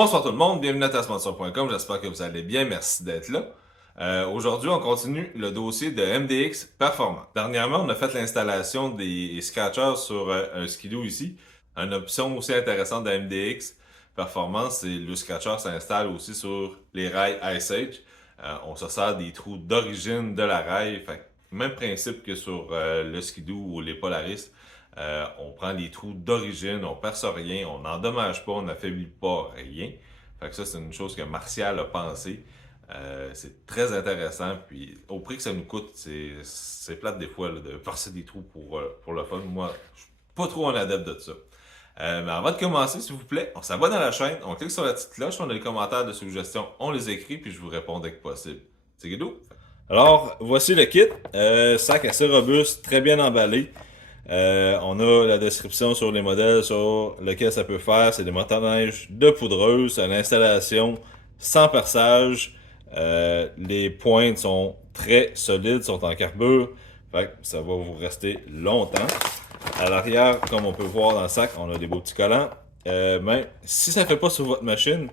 Bonsoir tout le monde, bienvenue à tassponsor.com, j'espère que vous allez bien, merci d'être là. Aujourd'hui, on continue le dossier de MDX Performant. Dernièrement, on a fait l'installation des scratchers sur un skidoo ici. Une option aussi intéressante de MDX Performance, c'est le scratcher s'installe aussi sur les rails Ice Age. On se sert des trous d'origine de la rail, fait, même principe que sur le skidoo ou les Polaris. On prend les trous d'origine, on perce rien, on n'endommage pas, on n'affaiblit pas rien. Fait que ça, c'est une chose que Martial a pensé. C'est très intéressant. Puis au prix que ça nous coûte, c'est plate des fois là, de percer des trous pour le fun. Moi, je suis pas trop un adepte de ça. Mais avant de commencer, s'il vous plaît, on s'abonne à la chaîne, on clique sur la petite cloche, on a les commentaires de suggestions, on les écrit, puis je vous réponds dès que possible. C'est guido? Alors, voici le kit. Sac assez robuste, très bien emballé. On a la description sur les modèles sur lequel ça peut faire. C'est des motoneiges de poudreuse, c'est une installation sans perçage. Les pointes sont très solides, sont en carbure. Fait que ça va vous rester longtemps. À l'arrière, comme on peut voir dans le sac, on a des beaux petits collants. Mais si ça ne fait pas sur votre machine,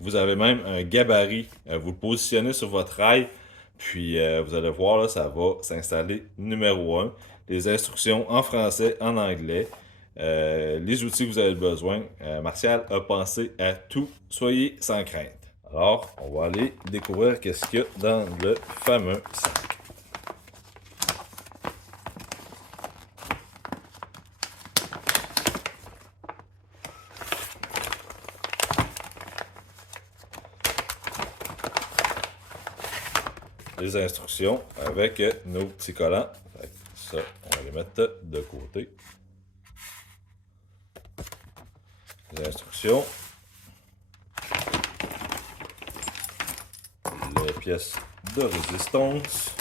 vous avez même un gabarit. Vous le positionnez sur votre rail, puis vous allez voir, là, ça va s'installer numéro 1. Les instructions en français, en anglais, les outils que vous avez besoin. Martial a pensé à tout. Soyez sans crainte. Alors, on va aller découvrir qu'est-ce qu'il y a dans le fameux sac. Les instructions avec nos petits collants. Ça, on va les mettre de côté. Les instructions. Les pièces de résistance.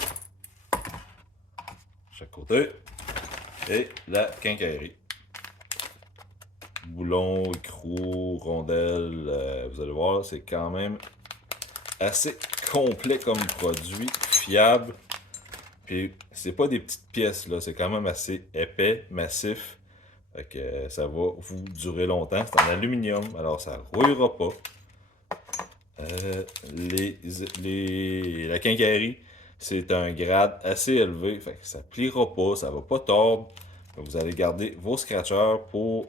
Chaque côté. Et la quincaillerie. Boulons, écrous, rondelles. Vous allez voir, c'est quand même assez complet comme produit, fiable. Puis c'est pas des petites pièces là, c'est quand même assez épais, massif. Fait que ça va vous durer longtemps. C'est en aluminium, alors ça rouillera pas. La quincaillerie, c'est un grade assez élevé, fait que ça pliera pas, ça va pas tordre. Vous allez garder vos scratchers pour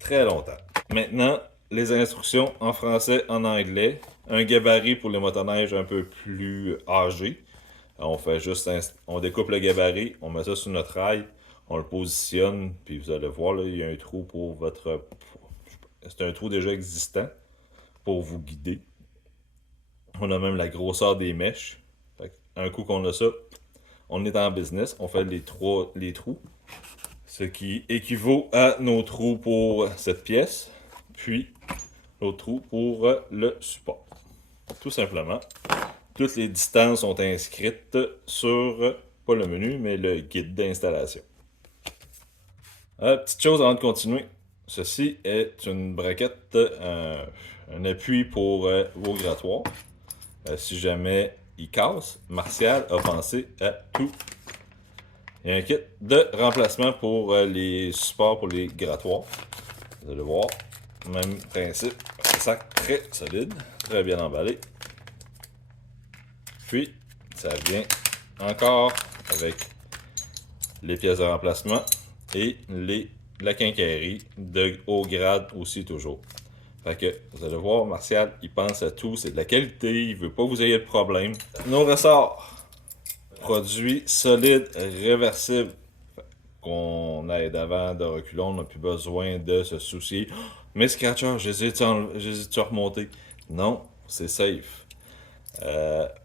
très longtemps. Maintenant, les instructions en français, en anglais. Un gabarit pour les motoneiges un peu plus âgés. On fait juste, on découpe le gabarit, on met ça sur notre rail, on le positionne, puis vous allez voir, là, il y a un trou pour votre... C'est un trou déjà existant pour vous guider. On a même la grosseur des mèches. Un coup qu'on a ça, on est en business, on fait les trous. Ce qui équivaut à nos trous pour cette pièce, puis l'autre trou pour le support. Tout simplement. Toutes les distances sont inscrites sur, pas le menu, mais le guide d'installation. Petite chose avant de continuer. Ceci est une braquette, un appui pour vos grattoirs. Si jamais il casse, Martial a pensé à tout. Il y a un kit de remplacement pour les supports pour les grattoirs. Vous allez voir, même principe, un sac très solide, très bien emballé. Puis, ça vient encore avec les pièces de remplacement et la quincaillerie de haut grade aussi toujours. Fait que, vous allez voir, Martial, il pense à tout, c'est de la qualité, il veut pas que vous ayez de problème. Nos ressorts, produits solides, réversibles, qu'on ait d'avant, de reculons, on n'a plus besoin de se soucier. Oh, mes scratchers, je les ai-tu remontés? Non, c'est safe.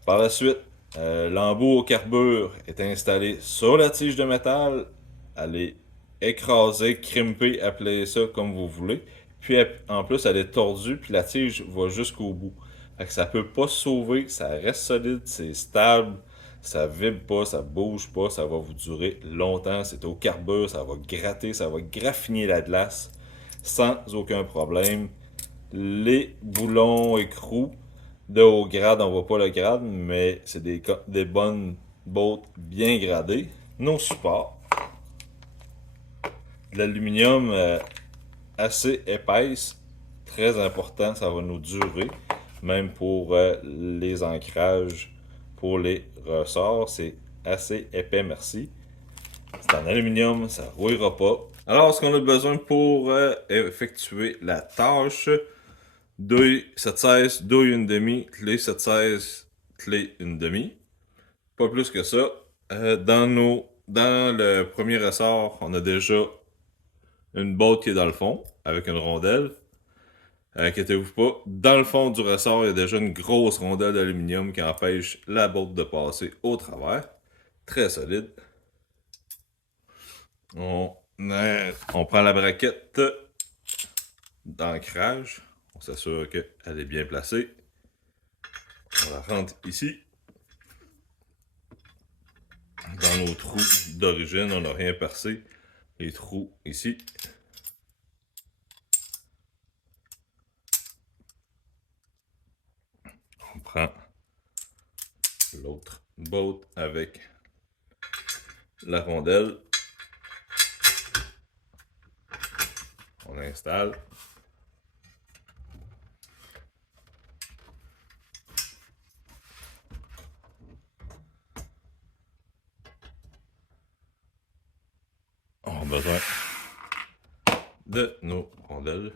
Par la suite, l'embout au carbure est installé sur la tige de métal. Elle est écrasée, crimpée, appelez ça comme vous voulez. Puis en plus, elle est tordue, puis la tige va jusqu'au bout. Fait que ça peut pas se sauver, ça reste solide, c'est stable, ça vibre pas, ça bouge pas, ça va vous durer longtemps. C'est au carbure, ça va gratter, ça va graffiner la glace sans aucun problème. Les boulons écrous de haut grade, on voit pas le grade, mais c'est des bonnes bottes bien gradées. Nos supports, de l'aluminium assez épaisse, très important, ça va nous durer. Même pour les ancrages, pour les ressorts, c'est assez épais, merci. C'est en aluminium, ça ne rouillera pas. Alors, ce qu'on a besoin pour effectuer la tâche, douille 7/16, douille 1/2, clé 7/16, clé 1/2. Pas plus que ça. Dans le premier ressort, on a déjà une botte qui est dans le fond, avec une rondelle. Inquiétez-vous pas, dans le fond du ressort, il y a déjà une grosse rondelle d'aluminium qui empêche la botte de passer au travers. Très solide. On prend la braquette d'ancrage. On s'assure qu'elle est bien placée. On la rentre ici. Dans nos trous d'origine, on n'a rien percé. Les trous ici. On prend l'autre botte avec la rondelle. On installe. On a besoin de nos rondelles.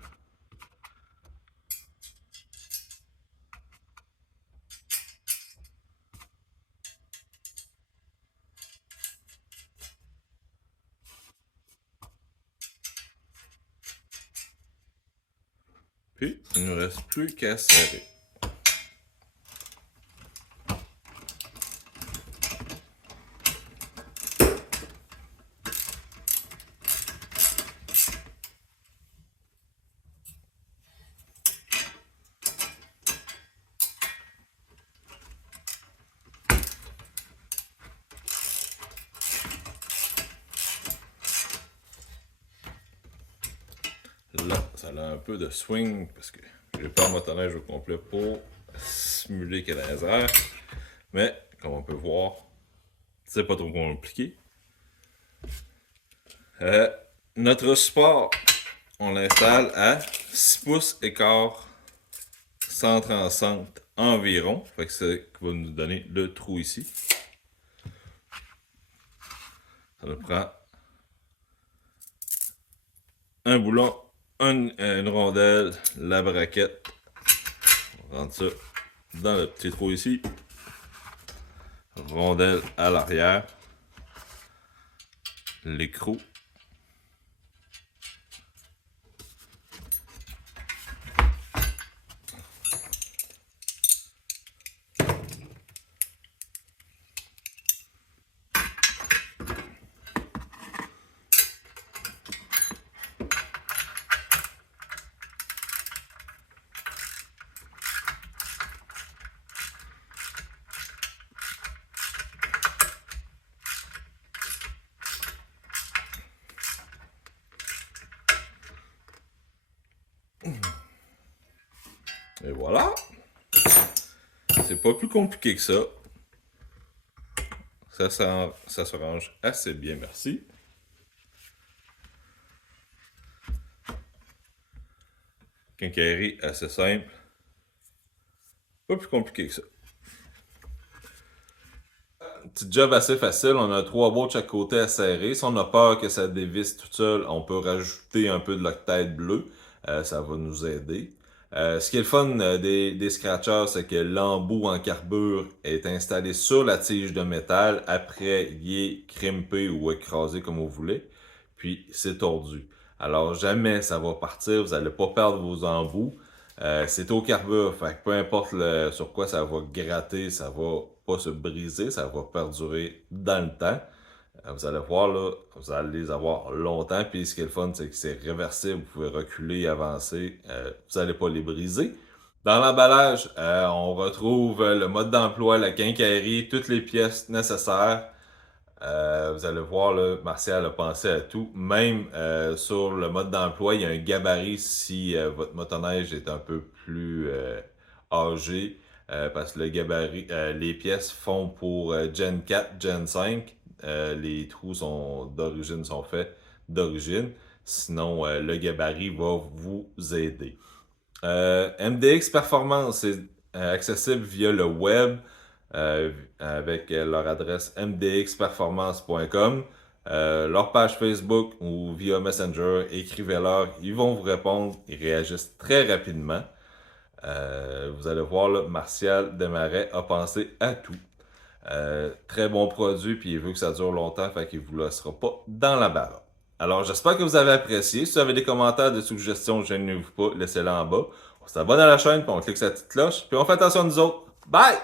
Puis, il ne nous reste plus qu'à serrer. Là, ça a un peu de swing parce que j'ai pas un motoneige au complet pour simuler qu'elle a laser. Mais, comme on peut voir, c'est pas trop compliqué. Notre support, on l'installe à 6 pouces écart centre en centre environ. Fait que c'est ce qui va nous donner le trou ici. Ça nous prend un boulon, une rondelle, la braquette. On rentre ça dans le petit trou ici. Rondelle à l'arrière. L'écrou. Et voilà. C'est pas plus compliqué que ça. Ça se range assez bien, merci. Quincaillerie assez simple. Pas plus compliqué que ça. Petit job assez facile, on a 3 bottes de chaque côté à serrer. Si on a peur que ça dévisse tout seul, on peut rajouter un peu de Loctite bleu. Ça va nous aider. Ce qui est le fun des scratchers, c'est que l'embout en carbure est installé sur la tige de métal. Après, il est crimpé ou écrasé comme vous voulez. Puis, c'est tordu. Alors, jamais ça va partir. Vous n'allez pas perdre vos embouts. C'est au carbure. Fait que peu importe sur quoi ça va gratter, ça va pas se briser. Ça va perdurer dans le temps. Vous allez voir, là, vous allez les avoir longtemps. Puis ce qui est le fun, c'est que c'est réversible. Vous pouvez reculer, avancer. Vous n'allez pas les briser. Dans l'emballage, on retrouve le mode d'emploi, la quincaillerie, toutes les pièces nécessaires. Vous allez voir, là, Martial a pensé à tout. Même sur le mode d'emploi, il y a un gabarit si votre motoneige est un peu plus âgé. Parce que le gabarit, les pièces font pour Gen 4, Gen 5. Les trous sont faits d'origine. Sinon, le gabarit va vous aider. MDX Performance, c'est accessible via le web avec leur adresse mdxperformance.com. Leur page Facebook ou via Messenger, écrivez-leur, ils vont vous répondre, ils réagissent très rapidement. Vous allez voir, là, Martial Desmarais a pensé à tout. Très bon produit, puis il veut que ça dure longtemps, fait qu'il vous laissera pas dans la barre. Alors, j'espère que vous avez apprécié. Si vous avez des commentaires, des suggestions, gênez-vous pas, laissez-les en bas. On s'abonne à la chaîne, puis on clique sur la petite cloche, puis on fait attention à nous autres. Bye!